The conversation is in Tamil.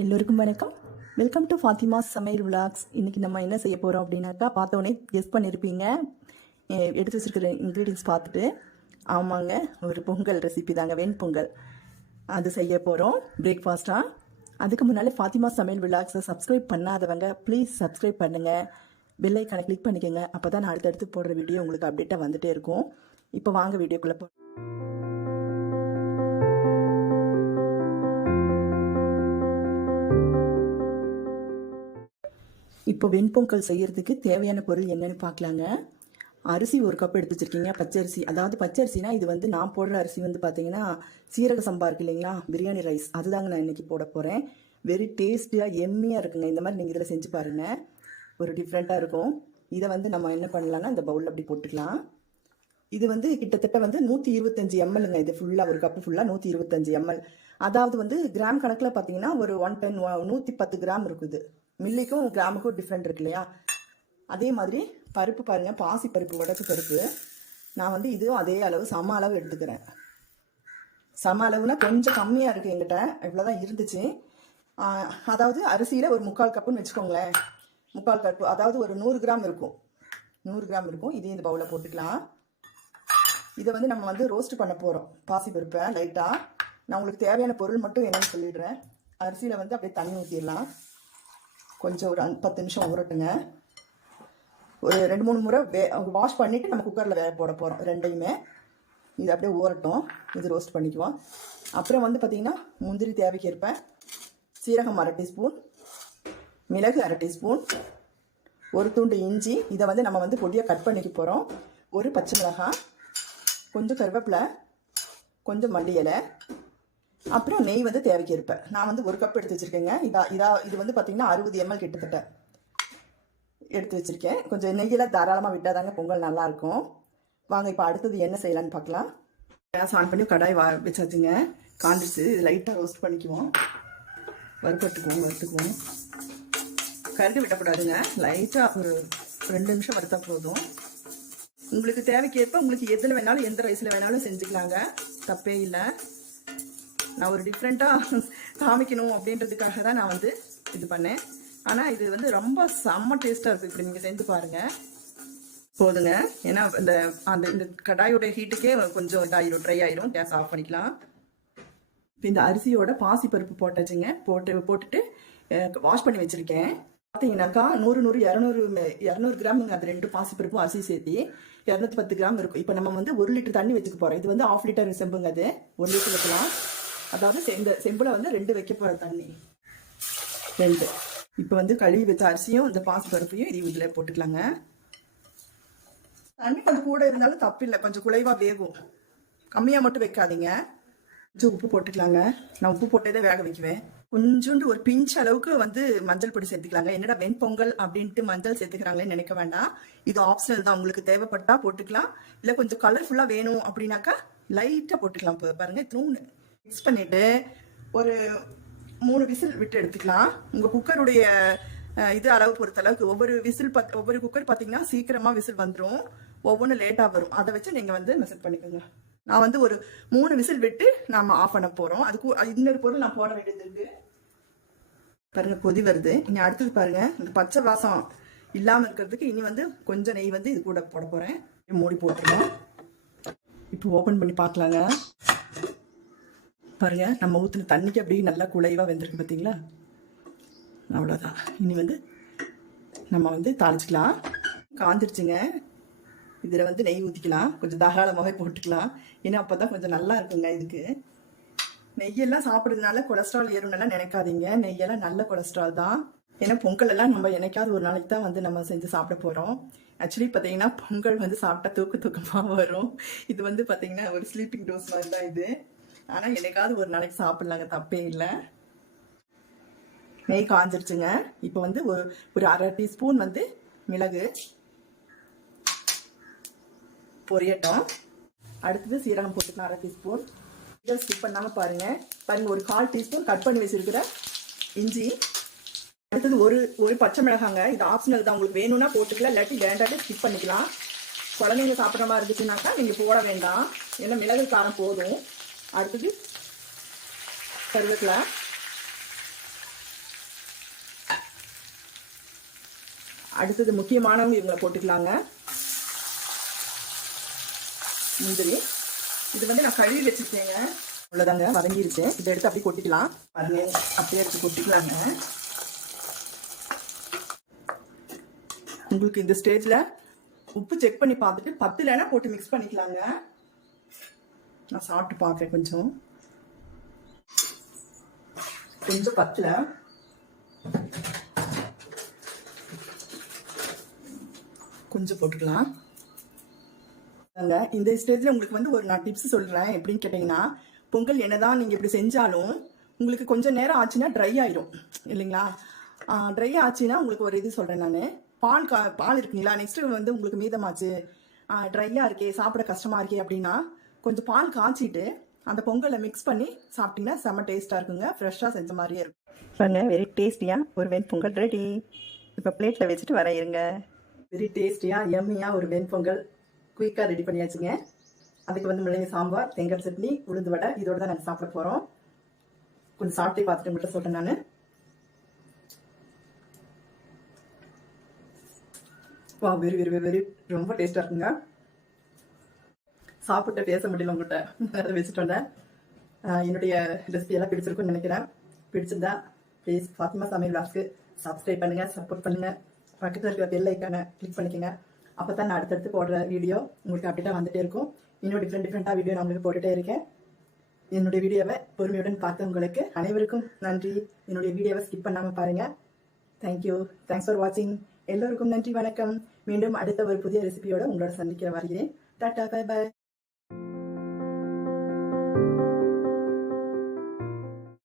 எல்லோருக்கும் வணக்கம். வெல்கம் டு ஃபாத்திமா சமையல் விலாக்ஸ். இன்றைக்கி நம்ம என்ன செய்ய போகிறோம் அப்படின்னாக்கா, பார்த்தோன்னே கெஸ் பண்ணியிருப்பீங்க. எடுத்து வச்சுருக்கிற இன்க்ரீடியன்ஸ் பார்த்துட்டு. ஆமாங்க, ஒரு பொங்கல் ரெசிபி தாங்க, வெண்பொங்கல். அது செய்ய போகிறோம் பிரேக்ஃபாஸ்ட்டாக. அதுக்கு முன்னாலே ஃபாத்திமா சமையல் விலாக்ஸை சப்ஸ்கிரைப் பண்ணாதவங்க ப்ளீஸ் சப்ஸ்கிரைப் பண்ணுங்கள். பெல் ஐக்கானை கிளிக் பண்ணிக்கோங்க. அப்போ தான் நான் அடுத்தடுத்து போடுற வீடியோ உங்களுக்கு அப்டேட்டாக வந்துகிட்டே இருக்கும். இப்போ வாங்க வீடியோக்குள்ளே இப்போ வெண்பொங்கல் செய்கிறதுக்கு தேவையான பொருள் என்னென்னு பார்க்கலாங்க. அரிசி ஒரு கப் எடுத்து வச்சுருக்கீங்க, பச்சரிசி. அதாவது பச்சரிசினா இது வந்து நான் போடுற அரிசி வந்து பார்த்தீங்கன்னா சீரக சம்பா இருக்கு இல்லைங்களா, பிரியாணி ரைஸ், அதுதாங்க நான் இன்றைக்கி போட போகிறேன். வெரி டேஸ்டியாக எம்மியாக இருக்குங்க. இந்த மாதிரி நீங்கள் இதில் செஞ்சு பாருங்கள், ஒரு டிஃப்ரெண்ட்டாக இருக்கும். இதை வந்து நம்ம என்ன பண்ணலான்னா இந்த பவுலில் அப்படி போட்டுக்கலாம். இது வந்து கிட்டத்தட்ட வந்து 125 எம்எல்ங்க. இது ஃபுல்லாக ஒரு கப்பு ஃபுல்லாக 125 எம்எல். அதாவது வந்து கிராம் கணக்கில் பார்த்தீங்கன்னா ஒரு 110 கிராம் இருக்குது. மில்லிக்கும் கிராமுக்கும் டிஃப்ரெண்ட் இருக்கு இல்லையா. அதே மாதிரி பருப்பு பாருங்கள், பாசி பருப்பு, உடச்சி பருப்பு. நான் வந்து இதுவும் அதே அளவு சம அளவு எடுத்துக்கிறேன். சம அளவுனா கொஞ்சம் கம்மியாக இருக்குது எங்கிட்ட, இவ்வளோதான் இருந்துச்சு. அதாவது அரிசியில் ஒரு 3/4 கப்புன்னு வச்சுக்கோங்களேன். 3/4 கப்பு அதாவது ஒரு 100 கிராம் இருக்கும். 100 கிராம் இருக்கும். இதையும் இந்த பவுலில் போட்டுக்கலாம். இதை வந்து நம்ம வந்து ரோஸ்ட் பண்ண போகிறோம், பாசி பருப்பை லைட்டாக. நான் உங்களுக்கு தேவையான பொருள் மட்டும் என்னன்னு சொல்லிடுறேன். அரிசியில் வந்து அப்படியே தண்ணி ஊற்றிடலாம். கொஞ்சம் ஒரு 10 நிமிஷம் ஊறட்டுங்க. ஒரு 2-3 முறை வாஷ் பண்ணிவிட்டு நம்ம குக்கரில் வேக போட போகிறோம் ரெண்டையுமே. இது அப்படியே ஊறட்டும். இது ரோஸ்ட் பண்ணிக்குவோம். அப்புறம் வந்து பார்த்திங்கன்னா முந்திரி தேவைக்கேற்ப, சீரகம் 1/2 டீஸ்பூன், மிளகு 1/2 டீஸ்பூன், ஒரு துண்டு இஞ்சி, இதை வந்து நம்ம வந்து பொடியாக கட் பண்ணிக்க போகிறோம். ஒரு பச்சை மிளகாய், கொஞ்சம் கருவேப்பிலை, கொஞ்சம் மல்லி இலை, அப்புறம் நெய் வந்து தேவைக்கேற்ப. நான் வந்து ஒரு கப் எடுத்து வச்சுருக்கேங்க. இது வந்து பார்த்திங்கன்னா 60 எம்எல் கிட்டத்தட்ட எடுத்து வச்சுருக்கேன். கொஞ்சம் நெய்யெல்லாம் தாராளமாக விட்டால் தாங்க பொங்கல் நல்லாயிருக்கும். வாங்க இப்போ அடுத்தது என்ன செய்யலான்னு பார்க்கலாம். கேஸ் ஆன் பண்ணி கடாய் வச்சாச்சுங்க. காஞ்சிச்சு. இது லைட்டாக ரோஸ்ட் பண்ணிக்குவோம். வறுத்துக்குவோம். கரண்டு விட்டக்கூடாதுங்க. லைட்டாக ஒரு 2 நிமிஷம் வறுத்தா போதும். உங்களுக்கு தேவைக்கேற்ப உங்களுக்கு எதில் வேணாலும் எந்த ரைஸில் வேணாலும் செஞ்சுக்கலாங்க, தப்பே இல்லை. நான் ஒரு டிஃப்ரெண்ட்டாக காமிக்கணும் அப்படின்றதுக்காக தான் நான் வந்து இது பண்ணேன். ஆனால் இது வந்து ரொம்ப செம்ம டேஸ்ட்டாக இருக்குது. இப்படி நீங்கள் செஞ்சு பாருங்கள், போதுங்க. ஏன்னா இந்த கடாயோட ஹீட்டுக்கே கொஞ்சம் இதாயிரும், ட்ரை ஆயிரும். கேஸ் ஆஃப் பண்ணிக்கலாம். இப்போ இந்த அரிசியோட பாசி பருப்பு போட்டாச்சுங்க. போட்டுட்டு வாஷ் பண்ணி வச்சுருக்கேன். பார்த்தீங்கன்னாக்கா 200 கிராமுங்க. அது 2 பாசிப்பருப்பும் அரிசி சேர்த்து 210 கிராம் இருக்கும். இப்போ நம்ம வந்து 1 லிட்டர் தண்ணி வச்சுக்க போகிறோம். இது வந்து 1/2 லிட்டர் செம்புங்க. அது 1 லிட்டர் வைக்கலாம். அதாவது இந்த செம்பில் வந்து 2 வைக்க போகிற தண்ணி 2. இப்போ வந்து கழுவி வச்ச அரிசியும் இந்த பாசிப்பருப்பையும் இதில் போட்டுக்கலாங்க. தண்ணி கொஞ்சம் கூட இருந்தாலும் தப்பில்லை, கொஞ்சம் குலைவாக வேகும். கம்மியாக மட்டும் வைக்காதீங்க. கொஞ்சம் உப்பு போட்டுக்கலாங்க. நான் உப்பு போட்டதே வேக வைக்குவேன். கொஞ்சோண்டு ஒரு பிஞ்ச் அளவுக்கு வந்து மஞ்சள் பொடி சேர்த்துக்கலாங்க. என்னடா வெண்பொங்கல் அப்படின்ட்டு மஞ்சள் சேர்த்துக்கிறாங்களேன்னு நினைக்க வேண்டாம். இது ஆப்ஷனல் தான். உங்களுக்கு தேவைப்பட்டா போட்டுக்கலாம். இல்லை கொஞ்சம் கலர்ஃபுல்லாக வேணும் அப்படின்னாக்கா லைட்டாக போட்டுக்கலாம். இப்போ பாருங்கள், இத்தூண்டு மிக்ஸ் பண்ணிவிட்டு ஒரு 3 விசில் விட்டு எடுத்துக்கலாம். உங்கள் குக்கருடைய இது அளவு பொறுத்த அளவுக்கு ஒவ்வொரு குக்கர் பார்த்தீங்கன்னா சீக்கிரமாக விசில் வந்துடும், ஒவ்வொன்றும் லேட்டாக வரும். அதை வச்சு நீங்கள் வந்து மெசேஜ் பண்ணிக்கோங்க. நான் வந்து ஒரு 3 விசில் விட்டு நாம் ஆஃப் பண்ண போகிறோம். அதுக்கு இன்னொரு பொருள் நான் போட வேண்டியது இருக்கு. பாருங்கள், கொதி வருது. இனி அடுத்தது பாருங்கள், இந்த பச்சை வாசம் இல்லாமல் இருக்கிறதுக்கு இனி வந்து கொஞ்சம் நெய் வந்து இது கூட போட போகிறேன். மூடி போட்டுருவோம். இப்போ ஓப்பன் பண்ணி பார்க்கலாங்க. பாருங்கள், நம்ம ஊற்றின தண்ணிக்கு அப்படியே நல்லா குழைவாக வெந்திருக்கு பார்த்தீங்களா. அவ்வளோதான். இனி வந்து நம்ம வந்து தாளிச்சிக்கலாம். காஞ்சிருச்சுங்க. இதில் வந்து நெய் ஊற்றிக்கலாம். கொஞ்சம் தாராளமாகவே போட்டுக்கலாம். ஏன்னா அப்போ தான் கொஞ்சம் நல்லா இருக்குங்க. இதுக்கு நெய்யெல்லாம் சாப்பிட்றதுனால கொலஸ்ட்ரால் ஏறும்லாம் நினைக்காதீங்க. நெய்யெல்லாம் நல்ல கொலஸ்ட்ரால் தான். ஏன்னா பொங்கல் எல்லாம் நம்ம என்னைக்காவது ஒரு நாளைக்கு தான் வந்து நம்ம செஞ்சு சாப்பிட போகிறோம். ஆக்சுவலி பார்த்தீங்கன்னா பொங்கல் வந்து சாப்பிட்டா தூக்கமாக வரும். இது வந்து பார்த்தீங்கன்னா ஒரு ஸ்லீப்பிங் டோஸ் மாதிரி தான் இது. ஆனால் என்னைக்காவது ஒரு நாளைக்கு சாப்பிட்லாங்க, தப்பே இல்லை. நெய் காஞ்சிருச்சுங்க. இப்போ வந்து ஒரு 1/2 டீஸ்பூன் வந்து மிளகு பொரியட்டும். அடுத்தது சீரகம் போட்டுக்கலாம் 1/2 டீஸ்பூன். இதை ஸ்கிப் பண்ணாமல் பாருங்கள். ஒரு 1/4 டீஸ்பூன் கட் பண்ணி வச்சுருக்கிற இஞ்சி. அடுத்தது ஒரு பச்சை மிளகாங்க. இது ஆப்ஷனல் தான். உங்களுக்கு வேணும்னா போட்டுக்கலாம், இல்லாட்டி வேண்டாட்டு ஸ்கிப் பண்ணிக்கலாம். குழந்தைங்க சாப்பிட்ற மாதிரி இருந்துச்சுனாக்கா நீங்கள் போட வேண்டாம், ஏன்னா மிளகு காரம் போதும். அடுத்தது கருவேப்பிலை, அடுத்தது முக்கியமானவங்க இவங்களை போட்டுக்கலாங்க. முந்திரி இது வந்து நான் கழுவி வச்சுருக்கேங்க. அவ்வளோதாங்க, வதங்கிருச்சு. இதை எடுத்து அப்படியே கொட்டிக்கலாம். பாருங்க, அப்படியே எடுத்து கொட்டிக்கலாங்க. உங்களுக்கு இந்த ஸ்டேஜில் உப்பு செக் பண்ணி பார்த்துட்டு பத்துலனா போட்டு மிக்ஸ் பண்ணிக்கலாங்க. நான் சாப்பிட்டு பார்க்குறேன். கொஞ்சம் பத்தல. கொஞ்சம் போட்டுக்கலாம். இந்த ஸ்டேஜில் உங்களுக்கு வந்து ஒரு நான் டிப்ஸ் சொல்கிறேன். எப்படின்னு கேட்டிங்கன்னா, பொங்கல் என்னதான் நீங்கள் இப்படி செஞ்சாலும் உங்களுக்கு கொஞ்சம் நேரம் ஆச்சுன்னா ட்ரை ஆயிடும் இல்லைங்களா? ட்ரை ஆச்சுன்னா உங்களுக்கு ஒரு இது சொல்கிறேன் நான். பால் இருக்குங்களா, நெக்ஸ்ட்டு வந்து உங்களுக்கு மீதமாச்சு, ட்ரையாக இருக்கே, சாப்பிட கஷ்டமாக இருக்கே அப்படின்னா கொஞ்சம் பால் காய்ச்சிட்டு அந்த பொங்கலை மிக்ஸ் பண்ணி சாப்பிட்டீங்கன்னா செம்ம டேஸ்ட்டாக இருக்குங்க. ஃப்ரெஷ்ஷாக செஞ்ச மாதிரியே இருக்கும். பாருங்க, வெரி டேஸ்டியாக ஒரு வெண்பொங்கல் ரெடி. இப்போ பிளேட்டில் வச்சுட்டு வரையிருங்க. வெரி டேஸ்டியாக எம்மியாக ஒரு வெண்பொங்கல் குயிக்காக ரெடி பண்ணியாச்சுங்க. அதுக்கு வந்து மிளகு சாம்பார், தேங்காய் சட்னி, உளுந்து வடை, இதோட தான் நாங்கள் சாப்பிட போகிறோம். கொஞ்சம் சாப்பிட்டே பார்த்துட்டு உங்கள்கிட்ட சொல்கிறேன் நான். வா, வெரி வெரி வெரி ரொம்ப டேஸ்ட்டாக இருக்குங்க. சாப்பிட்டு பேச முடியல உங்கள்கிட்ட, அதை வச்சுட்டு வந்தேன். என்னுடைய ரெசிபியெல்லாம் பிடிச்சிருக்குன்னு நினைக்கிறேன். பிடிச்சிருந்தா ப்ளீஸ் ஃபாத்திமா சமையல் விளாக்ஸ்க்கு சப்ஸ்கிரைப் பண்ணுங்கள், சப்போர்ட் பண்ணுங்கள். பக்கத்தில் இருக்கிற பெல் ஐக்கானை கிளிக் பண்ணிக்கோங்க. அப்போ தான் நான் அடுத்தடுத்து போடுற வீடியோ உங்களுக்கு அப்டேட்டாக வந்துகிட்டே இருக்கும். இன்னும் டிஃப்ரெண்ட்டாக வீடியோ நான் உங்களுக்கு போட்டுகிட்டே இருக்கேன். என்னுடைய வீடியோவை பொறுமையுடன் பார்த்தவங்களுக்கு அனைவருக்கும் நன்றி. என்னுடைய வீடியோவை ஸ்கிப் பண்ணாமல் பாருங்கள். தேங்க்யூ, தேங்க்ஸ் ஃபார் வாட்சிங். எல்லோருக்கும் நன்றி, வணக்கம். மீண்டும் அடுத்த ஒரு புதிய ரெசிபியோட உங்களோட சந்திக்க வருகிறேன். Tata, bye bye.